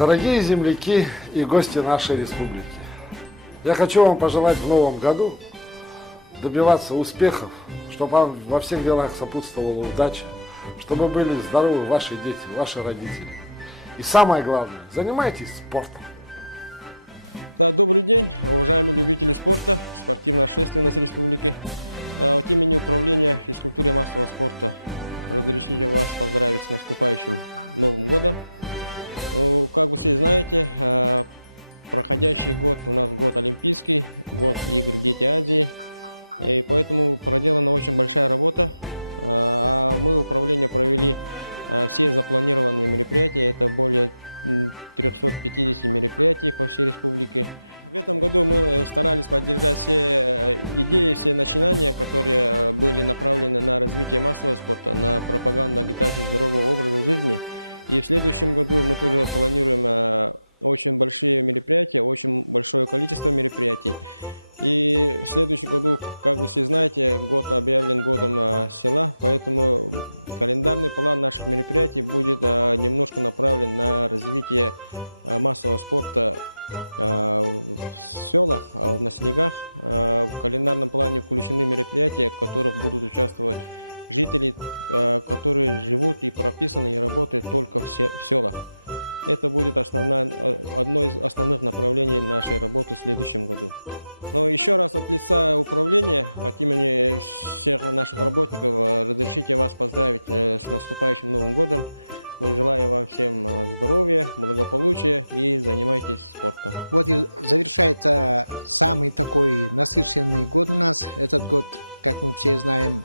Дорогие земляки и гости нашей республики, я хочу вам пожелать в новом году добиваться успехов, чтобы вам во всех делах сопутствовала удача, чтобы были здоровы ваши дети, ваши родители. И самое главное, занимайтесь спортом. Да, добрый день, уважаемые любители спорта, спортивной общественности республики. От имени Управления физкультуры и массового спорта разрешите вас поздравить с наступающим Новым годом. Ну, как вы все знаете, проходящий год у нас год олимпийский, год игр Дети Азии. И поэтому проделана очень большая работа. Мы, управление, провели все запланированные мероприятия. Это более 350 мероприятий по всей республике. В этом году мы старались поддержать все идеи, все начинания, которые были направлены на развитие массового спорта, на пропаганду, агитацию здорового образа жизни. И в следующем году мы тоже планируем очень большие мероприятия, очень большое количество мероприятий. И в следующем году, как вы все знаете, год объявлен годом села, поэтому календарный план наших мероприятий будет немножко направлен на развитие массового спорта в селах, на снегах. В календарном плане включены мероприятия, в которых будут участвовать жители, которые живут и прописаны и работают только в селах. Это будет одно из основных направлений нашей работы в следующем году. Но еще раз от лица управления, от имени всех наших работников, разрешите вас поздравить с наступающим Новым годом. Мы желаем вам всем здоровья, благополучия и занимайтесь спортом. Вот и завершается самый такой насыщенный год у нас. Этот год, как мы все знаем,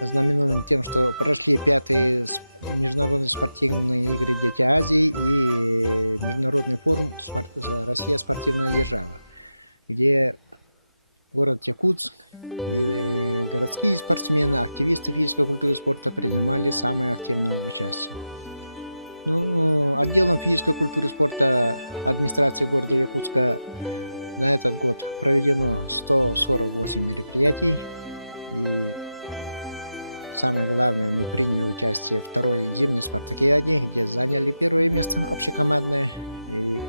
знаменован тем, что прошли 5-е международные спортивные игры Дети Азии и международный форум «Россия спортивная держава», где город Якутск и городские спортсмены, активисты физической культуры и спорта принимали самое активное участие. Ну, отделом физической культуры и спорта администрации города Якутска на этот год проведено 148 мероприятий. И самое главное, мы приняли участие в второй зимней спартакиаде, где заняли первое место общекомандное. И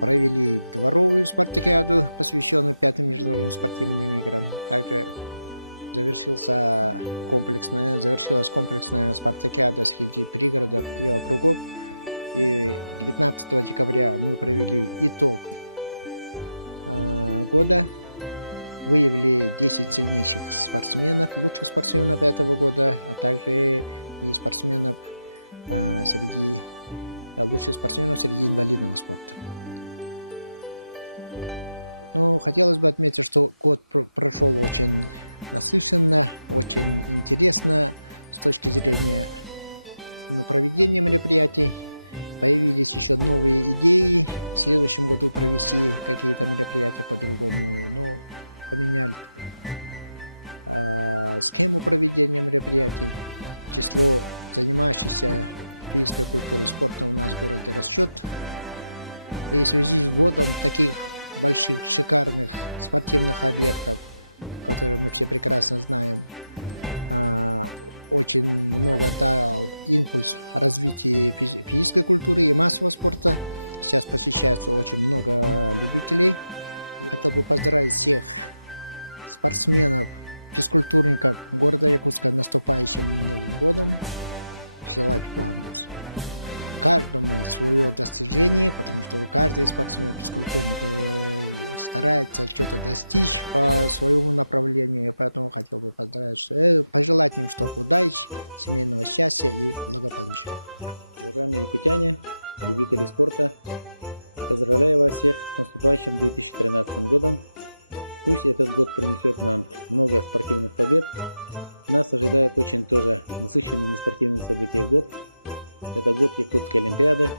провели дворовую спартакиаду, посвященную 5-м международным спортивным играм. Также завершилась комплексная спартакиада среди пригородов и округов. И 19 декабря мы провели итог года, выявили 10 сильнейших спортсменов, лучших спортсменов этого года, а также и спортсменов лучших спортсменов среди инвалидного спорта. Ну, хотелось бы отметить, что год прошел очень насыщенно, очень интересно с точки зрения проведения мероприятий. Появились еще новые идеи в следующем году провести какие-то мероприятия по-другому. Поменяли схему проведения мероприятий. Число занимающихся физической культурой и спортом у нас в городе растет. И в связи с вводом таких больших, шикарных спортивных объектов, которые мы все прекрасно знаем, очень много дал импульс развитию физической культуры и массового спорта. Сейчас посещается очень много любителей. Хотел бы поздравить всех спортсменов, физкультурников города Якутска с наступающим Новым годом. Желать вам каждому свое достижение, потому что каждый спортсмен, физкультурник старается что-то достичь по своему направлению, поэтому хотел бы поздравить, пожелать им, чтобы удачи, семейного счастья и благополучия. Уважаемые якутяне, любители спорта, поздравляю вас всех с наступающим 2013 годом. Пусть этот год принесет нам много спортивных побед. Нас ожидает очень тоже насыщенный на спортивные события год. Это год Якутской Олимпиады.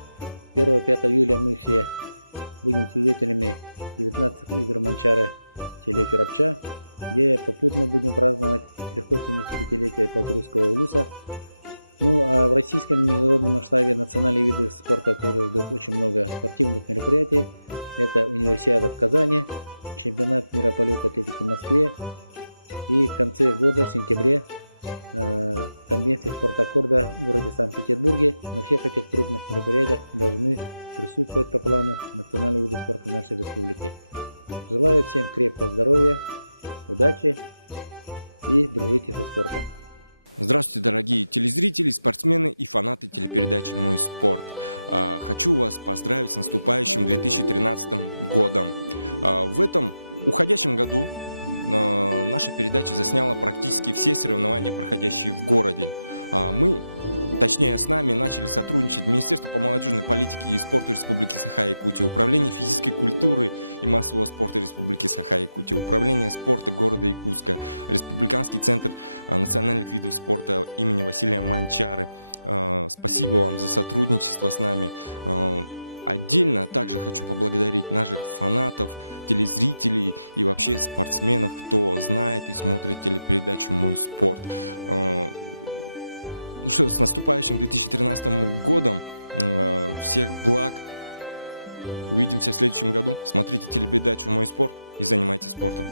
1-5 июля мы все будем свидетелями 19 игр Манчары Теле-Чурапча, где попутно будем праздновать 375-летие Полтурского улуса. Ну а в российском международном масштабе национальные виды спорта тоже ждут очень много спортивных мероприятий. Это универсиада в Казани, чемпионат мира по легкой атлетике в Москве. И в конце года, в сентябре, Конвенции спорта аккорда в городе Санкт-Петербурге. На всех этих крупных мероприятиях должны присутствовать по плану национальные виды спорта нашей республики. Желаю всем крепкого здоровья, удачи и дружите со спортом. Здравствуйте, дорогие телезрители, спортсмены и фанаты телепередачи «Мой спорт». Хочу вас поздравить с наступающим 2013 годом. В этом уходящем году наша передача засняла практически все соревнования, проходящие в городе. Мы, точнее с нами, начали сотрудничать Министерство по молодежной политике и спорту Республики Саха-Якутия, Управление физической культуры и массового спорта Республики Саха-Якутия, Управление спорта города Якутска, Республиканский центр национальных видов спорта имени Василия Манчары. Спасибо вам за сотрудничество с нами. Отдельно также хочу поблагодарить наших фанатов, телезрителей и вообще спортсменов, кто знает и смотрит телепередачу «Мой спорт». Ну что, с наступающим 2013 годом. Всех благ. Увидимся в следующем году. Смотрите телепередачу «Мой спорт» и занимайтесь спортом.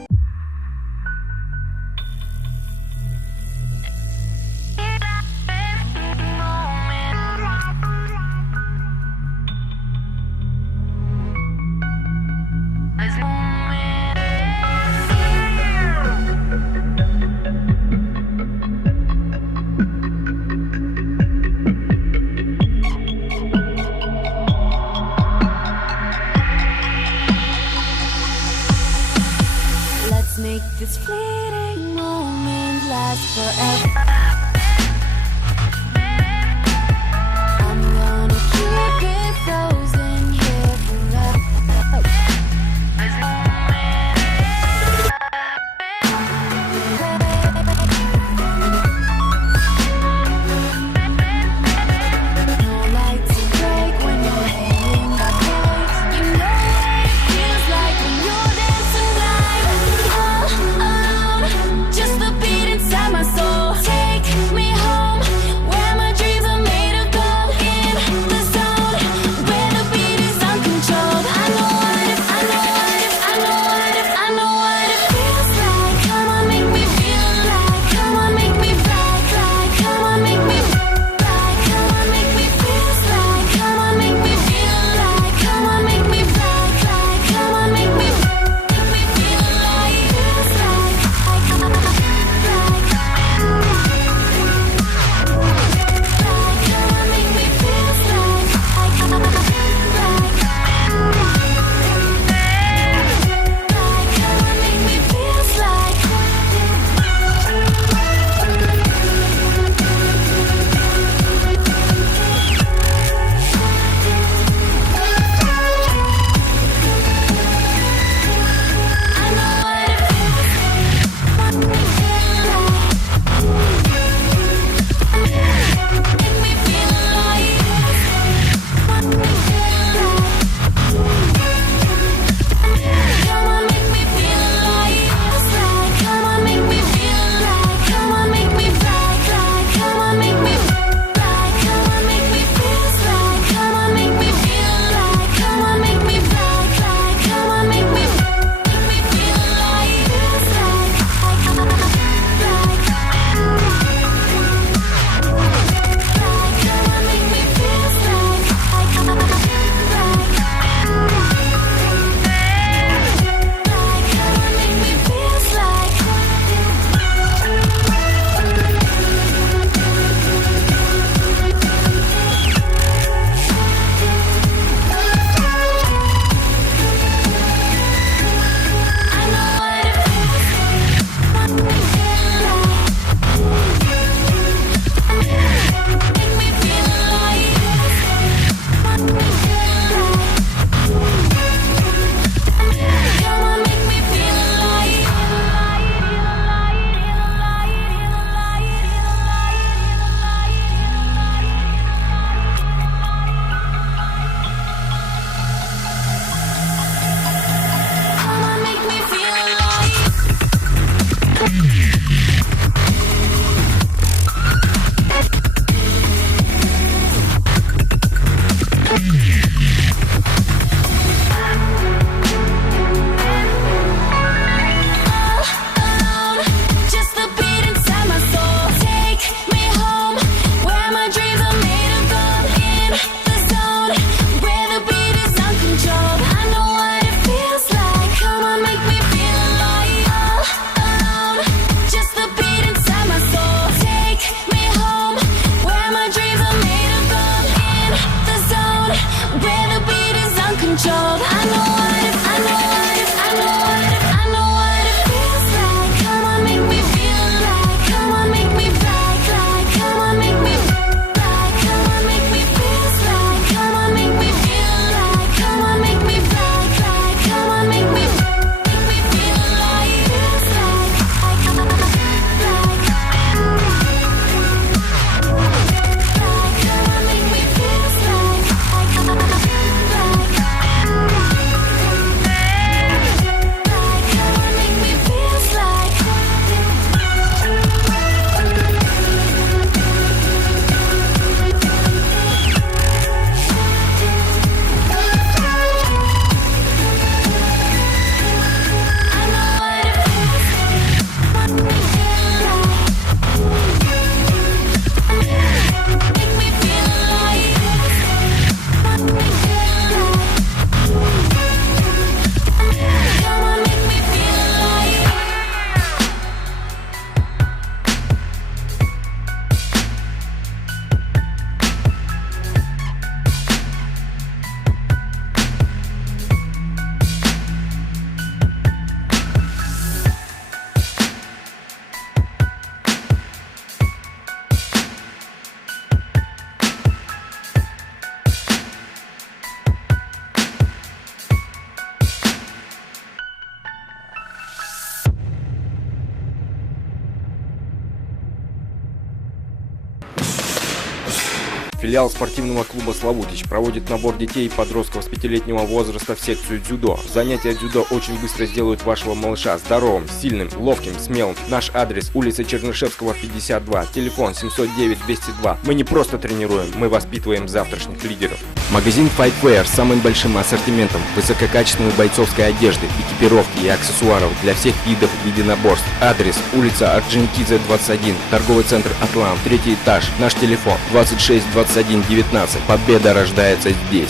Филиал спортивного клуба «Славутич» проводит набор детей и подростков с 5-летнего возраста в секцию дзюдо. Занятия дзюдо очень быстро сделают вашего малыша здоровым, сильным, ловким, смелым. Наш адрес: улица Чернышевского, 52, телефон 709-202. Мы не просто тренируем, мы воспитываем завтрашних лидеров. Магазин Fightwear с самым большим ассортиментом высококачественной бойцовской одежды, экипировки и аксессуаров для всех видов единоборств. Адрес: улица Орджоникидзе, 21, торговый центр «Атлант», 3-й этаж. Наш телефон 26 21 19. Победа рождается здесь.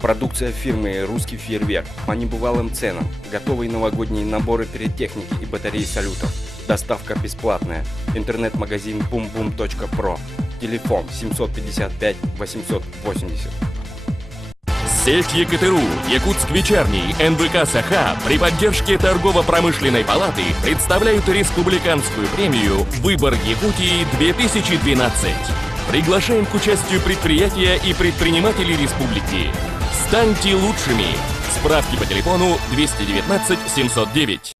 Продукция фирмы «Русский фейерверк» по небывалым ценам. Готовые новогодние наборы пиротехники и батареи салютов. Доставка бесплатная. Интернет-магазин boomboom.pro. Телефон 755 880. Сеть ЕКТРУ, Якутск вечерний, НВК «Саха» при поддержке Торгово-промышленной палаты представляют республиканскую премию «Выбор Якутии-2012». Приглашаем к участию предприятия и предпринимателей республики. Станьте лучшими! Справки по телефону 219 709.